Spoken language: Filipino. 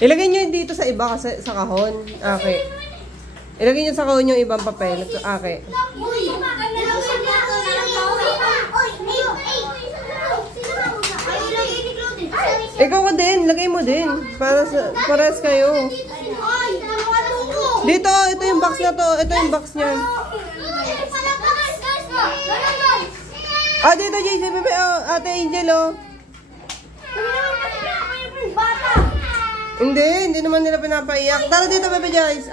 Ilagay nyo dito sa iba kasi sa kahon. Okay. Ilagay nyo sa kahon yung ibang papel. Okay. Ikaw ka din. Lagay mo din. Pares kayo. Dito. Ito yung box na to. Ito yung box niya. Ah, dito, JC. Ate Angel, oh. Hindi naman nila pinapaiyak. Tara dito, Bebe Joyce.